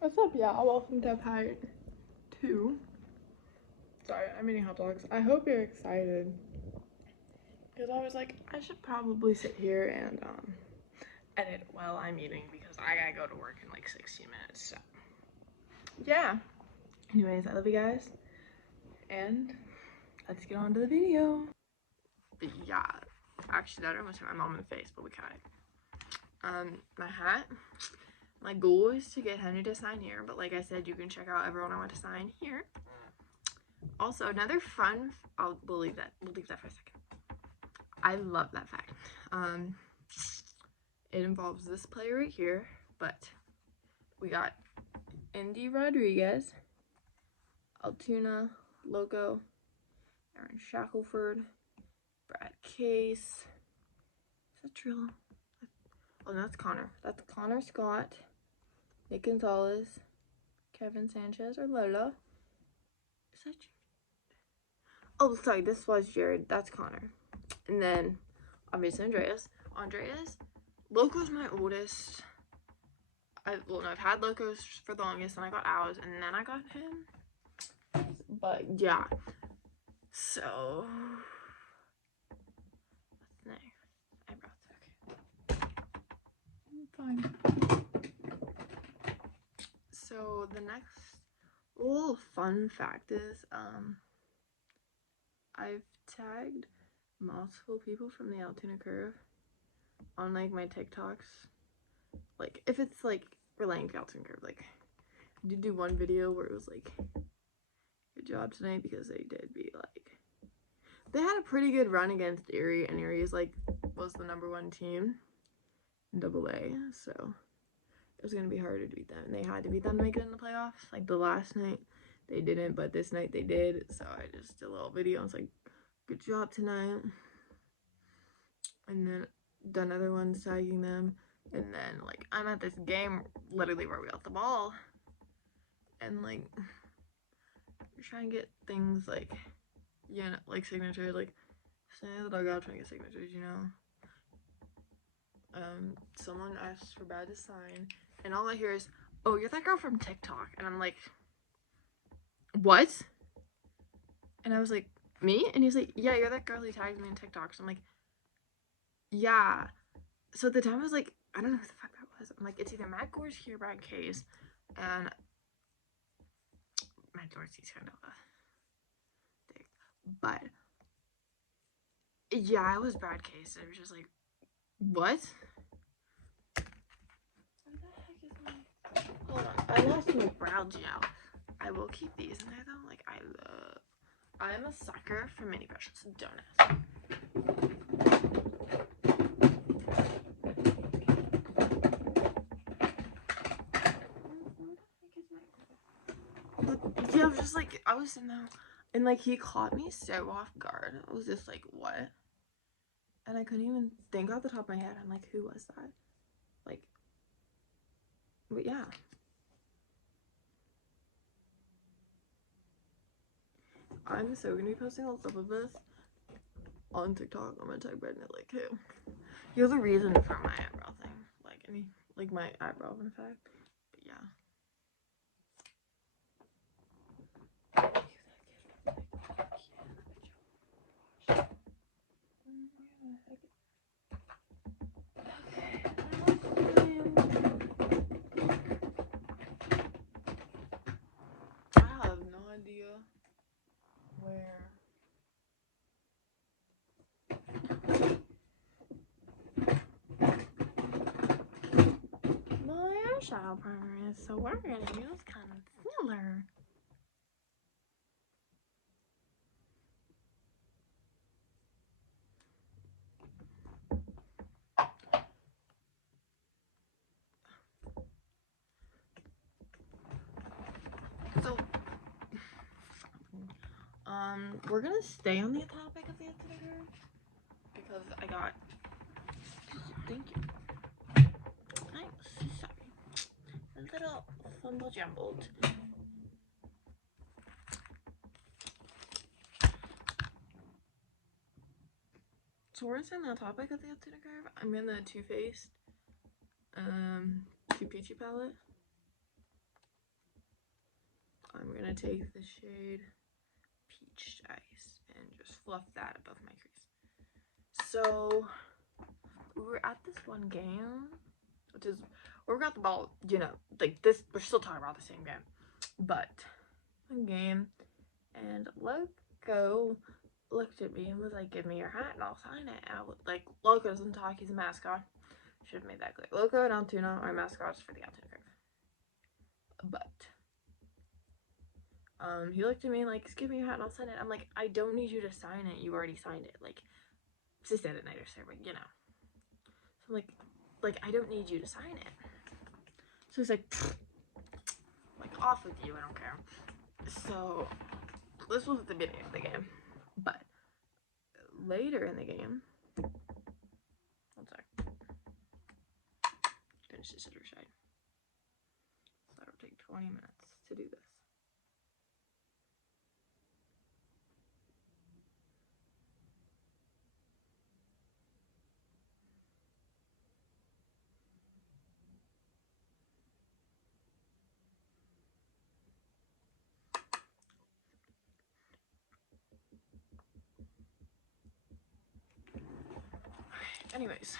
What's up, y'all? Welcome to part 2. Sorry, I'm eating hot dogs. I hope you're excited. Because I was like, I should probably sit here and edit while I'm eating because I gotta go to work in like 16 minutes. So, yeah. Anyways, I love you guys. And let's get on to the video. But yeah, actually, that almost hit my mom in the face, but we got it. My hat. My goal is to get Henry to sign here, but like I said, you can check out everyone I want to sign here. Also, another fun, we'll leave that for a second. I love that fact. It involves this player right here, but we got Indy Rodriguez, Altoona, Loco, Aaron Shackelford, Brad Case. Is that Trill? Oh, no, that's Connor. That's Connor Scott, Nick Gonzalez, Kevin Sanchez, or Lola. Is that Jared? Oh, sorry, this was Jared. That's Connor. And then, obviously, Andreas. Loco's my oldest. I've had Locos for the longest, and I got ours, and then I got him. But yeah, so what's next? Eyebrows. Okay, fine. So the next little fun fact is, I've tagged multiple people from the Altoona Curve on like my TikToks. Like if it's like relating to Altoona Curve, like I did do one video where it was like, good job tonight, because they did be like, they had a pretty good run against Erie, and Erie's like was the #1 team in AA, so it was gonna be harder to beat them, and they had to beat them to make it in the playoffs. Like the last night they didn't, but this night they did, so I just did a little video and it's like, good job tonight, and then done other ones tagging them. And then like I'm at this game literally where we got the ball, and like you're trying to get things like, you know, like signatures, like stay in the dugout trying to get signatures, you know. Someone asked for Brad to sign, and all I hear is, oh, you're that girl from TikTok. And I'm like, what? And I was like, me? And he's like, yeah, you're that girl who tags me in TikTok. So I'm like, yeah. So at the time I was like, I don't know who the fuck that was. I'm like, it's either Matt Gorski or Brad Case. And Matt Gorski's kind of a dick. But yeah, it was Brad Case. It was just like, what? Hold on, I lost my brow gel. I will keep these in there though. Like I'm a sucker for mini brushes. Don't ask. But yeah, I was just like, I was in there, and like he caught me so off guard. I was just like, what? And I couldn't even think off the top of my head. I'm like, who was that? Like, but yeah. I'm so gonna be posting all stuff of this on TikTok. I'm gonna tag Brendan like, who? You're the reason for my eyebrow thing. Like my eyebrow in fact. But yeah. I have no idea where. My eyeshadow primer is, so we're gonna use concealer. So, we're gonna stay on the topic of the Altoona because I got. Thank you. I'm so sorry. A little fumble jumbled. So we're staying on the topic of the Altoona Curve. I'm in the Too Faced, Too Peachy palette. gonna take the shade Peach Ice and just fluff that above my crease. So we were at this one game, which is where we got the ball, you know, like this, we're still talking about the same game, but one game, and Loco looked at me and was like, give me your hat and I'll sign it. And I was like, Loco doesn't talk, he's a mascot. Should have made that clear. Loco and Altoona are mascots for the Altoona Curve. But he looked at me like, just give me your hat and I'll sign it. I'm like, I don't need you to sign it, you already signed it. Like, just at night or something, you know. So I'm like, I don't need you to sign it. So he's like off with you, I don't care. So this was the beginning of the game, but later in the game, one sec, finish this other side. So it'll take 20 minutes to do this. Anyways,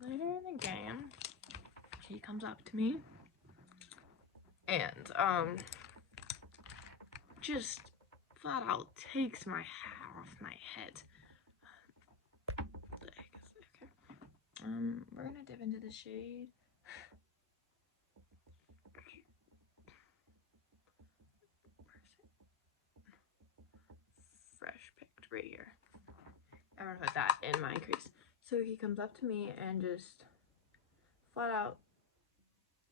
later in the game, he comes up to me and just flat out takes my hat off my head. We're gonna dip into the shade. Fresh picked right here. I'm gonna put that in my crease. So he comes up to me and just flat out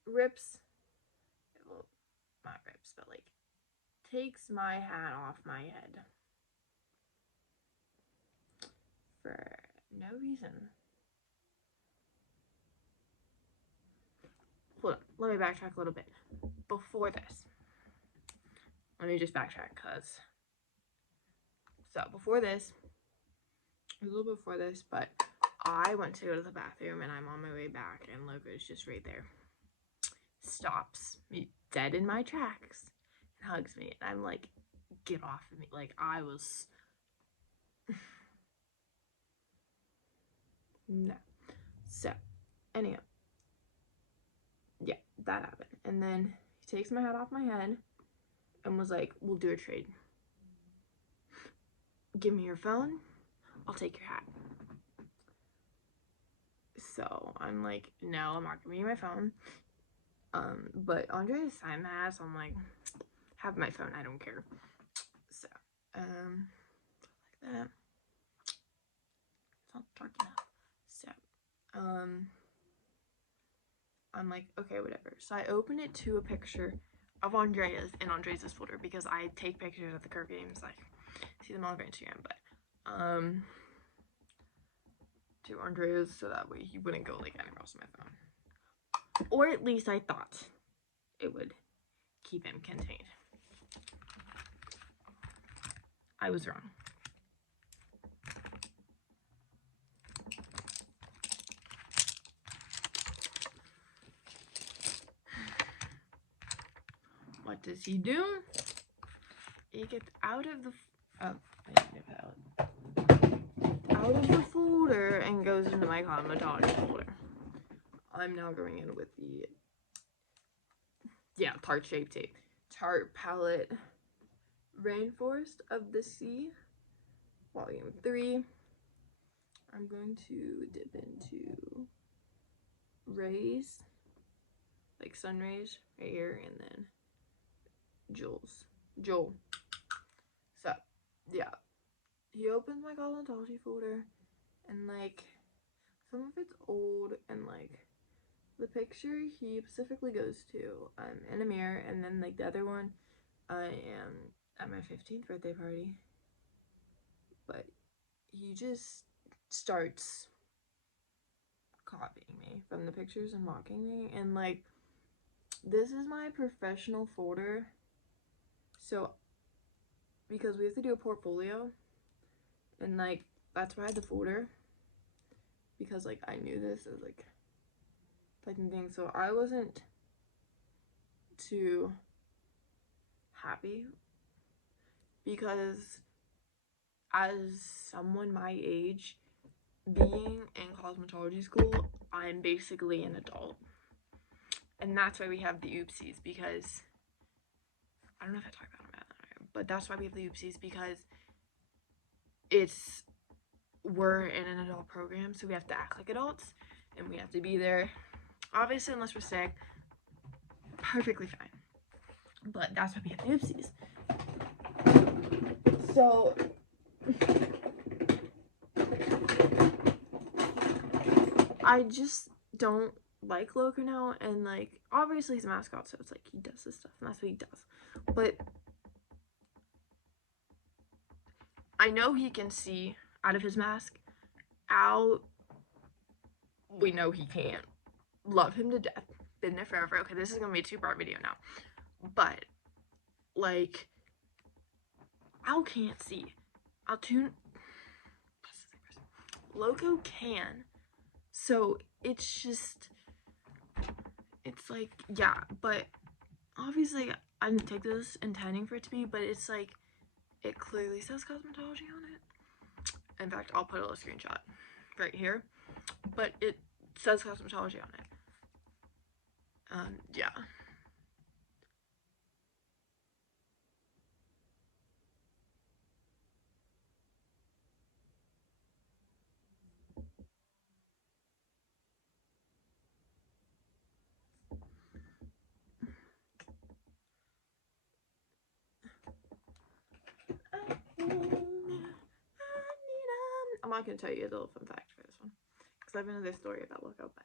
rips, well, not rips, but like takes my hat off my head for no reason. Hold on, let me backtrack a little bit. Before this, let me just backtrack, so before this, a little before this, but I went to go to the bathroom and I'm on my way back and Loco's just right there. Stops me dead in my tracks and hugs me, and I'm like, get off of me. Like, I was no. So anyhow, yeah, that happened. And then he takes my hat off my head and was like, we'll do a trade. Give me your phone, I'll take your hat. So I'm like, no, I'm not giving you my phone. But Andre's signed the hat, so I'm like, have my phone, I don't care. So, like that. It's not dark enough. So, I'm like, okay, whatever. So I open it to a picture of Andrea's in Andrea's folder because I take pictures of the curve games, like, see them all over Instagram, but, to Andrea's so that way he wouldn't go, like, anywhere else on my phone. Or at least I thought it would keep him contained. I was wrong. What does he do? He gets out of the out of the folder and goes into my cosmetology folder. I'm now going in with the Tarte Shape Tape. Tarte Palette Rainforest of the Sea, Volume 3. I'm going to dip into rays, like sun rays right here, and then Joel. So, yeah. He opens my cosmetology folder, and like, some of it's old, and like, the picture he specifically goes to, I'm in a mirror, and then like the other one, I am at my 15th birthday party. But he just starts copying me from the pictures and mocking me, and like, this is my professional folder. So, because we have to do a portfolio, and like, that's why I had the folder. Because like, I knew this as like, typing things. So I wasn't too happy because as someone my age, being in cosmetology school, I'm basically an adult. And that's why we have the oopsies, because I don't know if I talked about it, but that's why we have the oopsies, because we're in an adult program, so we have to act like adults, and we have to be there, obviously, unless we're sick, perfectly fine. But that's why we have the oopsies. So I just don't like Loco now, and like, obviously he's a mascot, so it's like he does this stuff, and that's what he does. But I know he can see out of his mask. Al, we know he can't. Love him to death. Been there forever. Okay, this is gonna be a 2-part video now. But, like, Al can't see. Loco can. So, it's just, it's like, yeah, but obviously I didn't take this intending for it to be, but it's like, it clearly says cosmetology on it. In fact, I'll put a little screenshot right here, but it says cosmetology on it. Yeah. I'm not gonna tell you a little fun fact for this one, because I have another story about Loco, but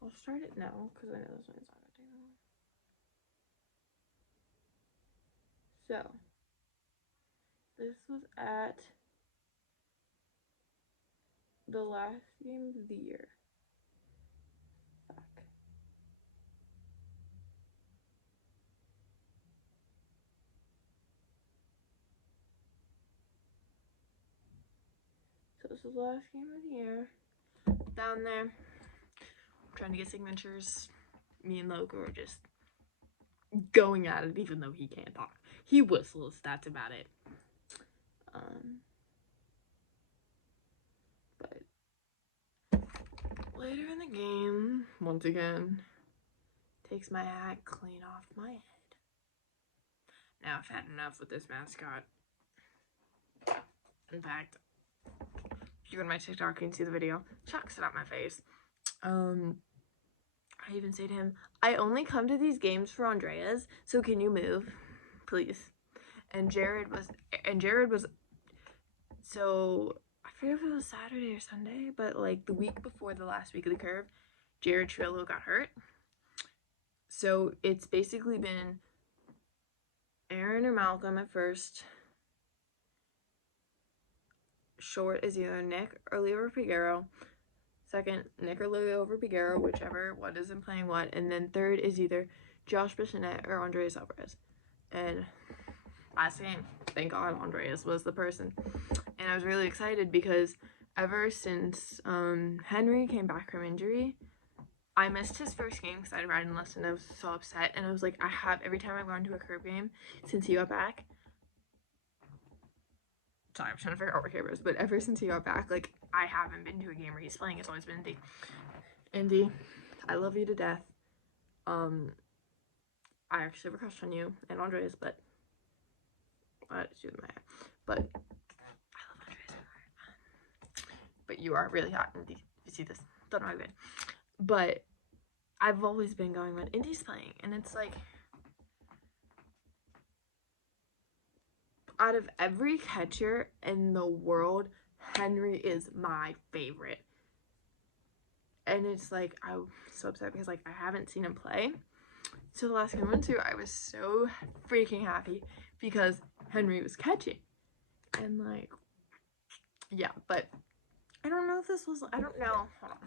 I'll start it now, because I know this one's not gonna take that long. So, this was at the last game of the year. Fuck. So this was the last game of the year. Down there, trying to get signatures. Me and Loco are just going at it, even though he can't talk. He whistles, that's about it. But later in the game, once again, takes my hat clean off my head. Now I've had enough with this mascot. In fact, if you go to my TikTok, you can see the video. Chucks it up my face. I even say to him, I only come to these games for Andreas, so can you move, please? And Jared was, so I forget if it was Saturday or Sunday, but like the week before the last week of the curve, Jared Trillo got hurt. So it's basically been Aaron or Malcolm at first. Short is either Nick or Leo Figueroa. Second, Nick or Leo over Figueroa, whichever one isn't playing what. And then third is either Josh Bissonette or Andreas Alvarez. And last game, thank God Andreas was the person. And I was really excited because ever since Henry came back from injury, I missed his first game because I had ridden less and I was so upset. And I was like, every time I've gone to a curve game since he got back, sorry, I'm trying to figure out where camera is, but ever since he got back, like, I haven't been to a game where he's playing. It's always been Indy. Indy, I love you to death. I actually have a crush on you and Andres, but I just do my hair. But I love Andres. But you are really hot, Indy. You see this? Don't know how good. But I've always been going when Indy's playing, and it's like, out of every catcher in the world, Henry is my favorite. And it's like, I'm so upset because like I haven't seen him play. So the last game I went to, I was so freaking happy because Henry was catching. And like, yeah, but I don't know if this was, I don't know. Hold on.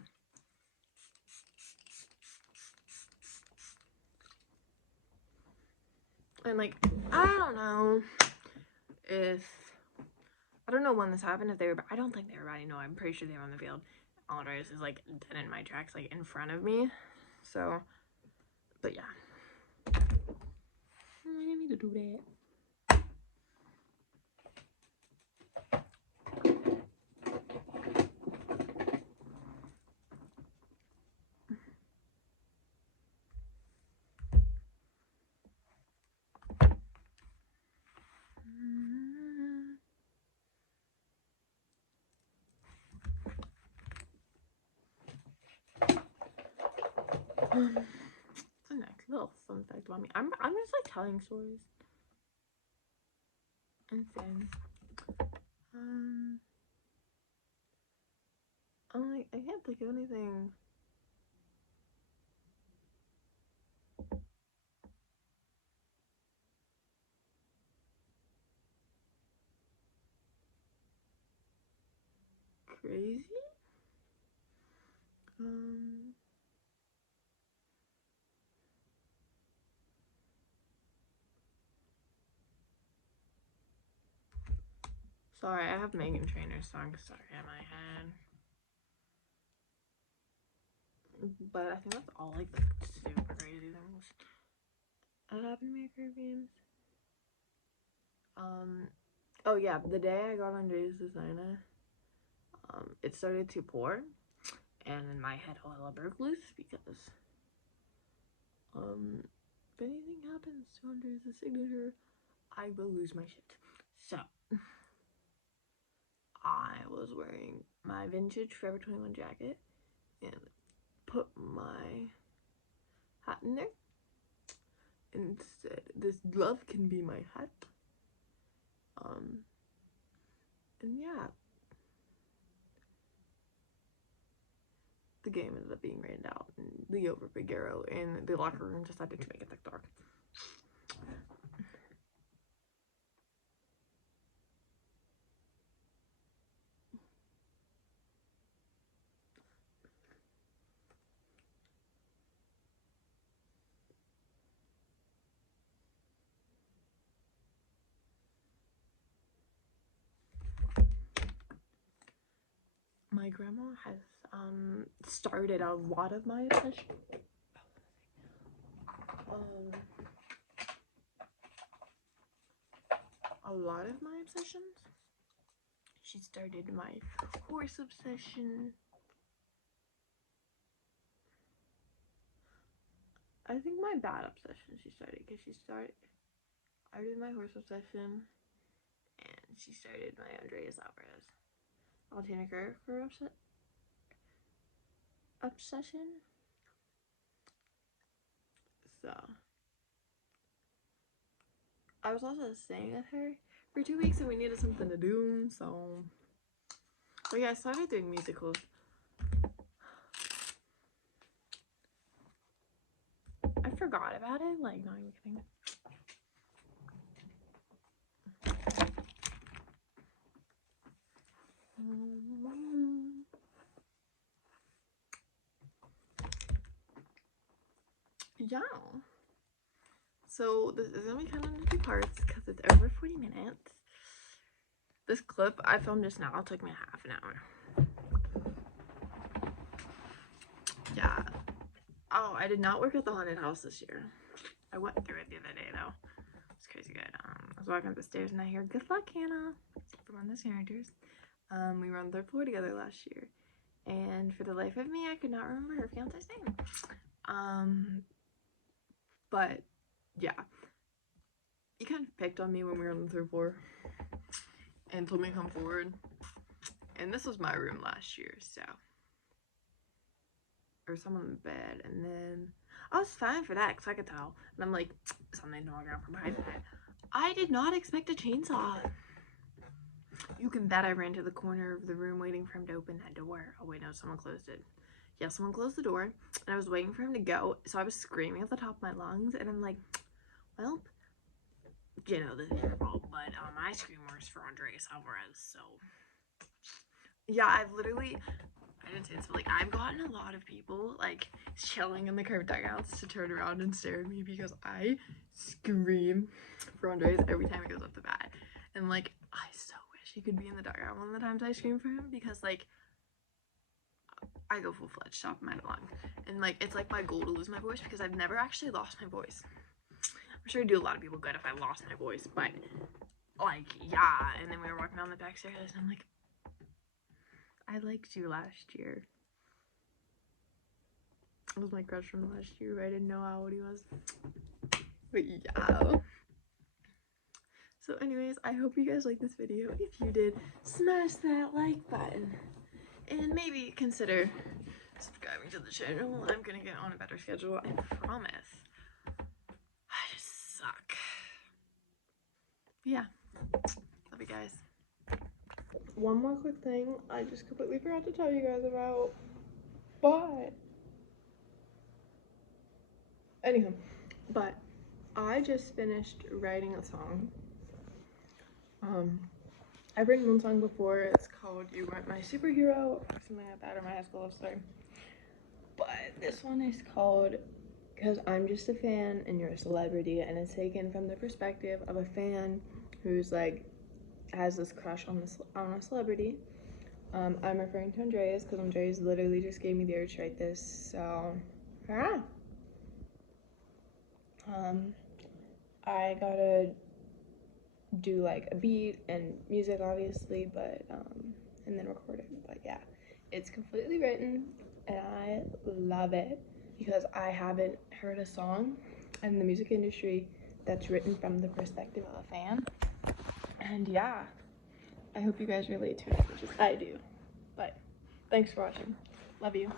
And like, I don't know if, I don't know when this happened, if they were, I don't think they were riding, no, I'm pretty sure they were on the field. Andres is like dead in my tracks, like in front of me. So, but yeah. I didn't mean to do that. The next little fun fact about me. I'm just like telling stories. And then I'm like, I can't think of anything. Crazy? Sorry, I have Megan Trainor's song stuck in my head. But I think that's all like the super crazy things that happened to me at Caribbean. Oh yeah, the day I got on Days Designer, it started to pour, and in my head all hell broke loose because, if anything happens to Andres' signature, I will lose my shit. So, I was wearing my vintage Forever 21 jacket and put my hat in there and said, "This glove can be my hat." And yeah, the game ended up being rained out, and Leo over Big Arrow in the locker room decided to make it that dark. My grandma has started a lot of my obsession. A lot of my obsessions. She started my horse obsession. I think my bad obsession she started because I did my horse obsession, and she started my Andreas Alvarez Altina Kerr obsession. So I was also staying with her for 2 weeks and we needed something to do, so yeah, I started doing musicals. I forgot about it, like, not even kidding. Yeah. So this is gonna be kind of in 2 parts because it's over 40 minutes. This clip I filmed just now took me half an hour. Yeah. Oh, I did not work at the haunted house this year. I went through it the other day though. It's crazy good. I was walking up the stairs and I hear, "Good luck, Hannah," from one of those characters. We were on the 3rd floor together last year, and for the life of me, I could not remember her fiance's name. But yeah, he kind of picked on me when we were on the 3rd floor and told me to come forward. And this was my room last year, so. Or someone in the bed, and then I was fine for that because I could tell. And I'm like, something's going on from behind that. I did not expect a chainsaw. You can bet I ran to the corner of the room waiting for him to open that door. Oh wait, no, someone closed it. Yeah, someone closed the door, and I was waiting for him to go, so I was screaming at the top of my lungs, and I'm like, well, you know, this is your fault, but I scream worse for Andreas Alvarez, so yeah, I've literally, I didn't say this, but like I've gotten a lot of people like chilling in the curved dugouts to turn around and stare at me because I scream for Andres every time he goes up the bat. And like I so wish he could be in the dugout one of the times I scream for him, because like I go full-fledged top of my lung, and like it's like my goal to lose my voice, because I've never actually lost my voice. I'm sure I'd do a lot of people good if I lost my voice, but like yeah. And then we were walking down the back stairs and I'm like, I liked you last year. It was my crush from last year, but I didn't know how old he was. But yeah. So anyways, I hope you guys liked this video. If you did, smash that like button. And maybe consider subscribing to the channel. I'm gonna get on a better schedule, I promise. I just suck. Yeah. Love you guys. One more quick thing I just completely forgot to tell you guys about. But I just finished writing a song. I've written one song before. It's called You Weren't My Superhero, or something like that, or My High School Love Story. But this one is called Because I'm Just a Fan and You're a Celebrity, and it's taken from the perspective of a fan who's like has this crush on a celebrity. I'm referring to Andreas because Andreas literally just gave me the urge to write this, so yeah. I gotta do like a beat and music obviously, but and then record it. But yeah, it's completely written and I love it because I haven't heard a song in the music industry that's written from the perspective of a fan. And yeah, I hope you guys relate to it as much as I do. But thanks for watching. Love you.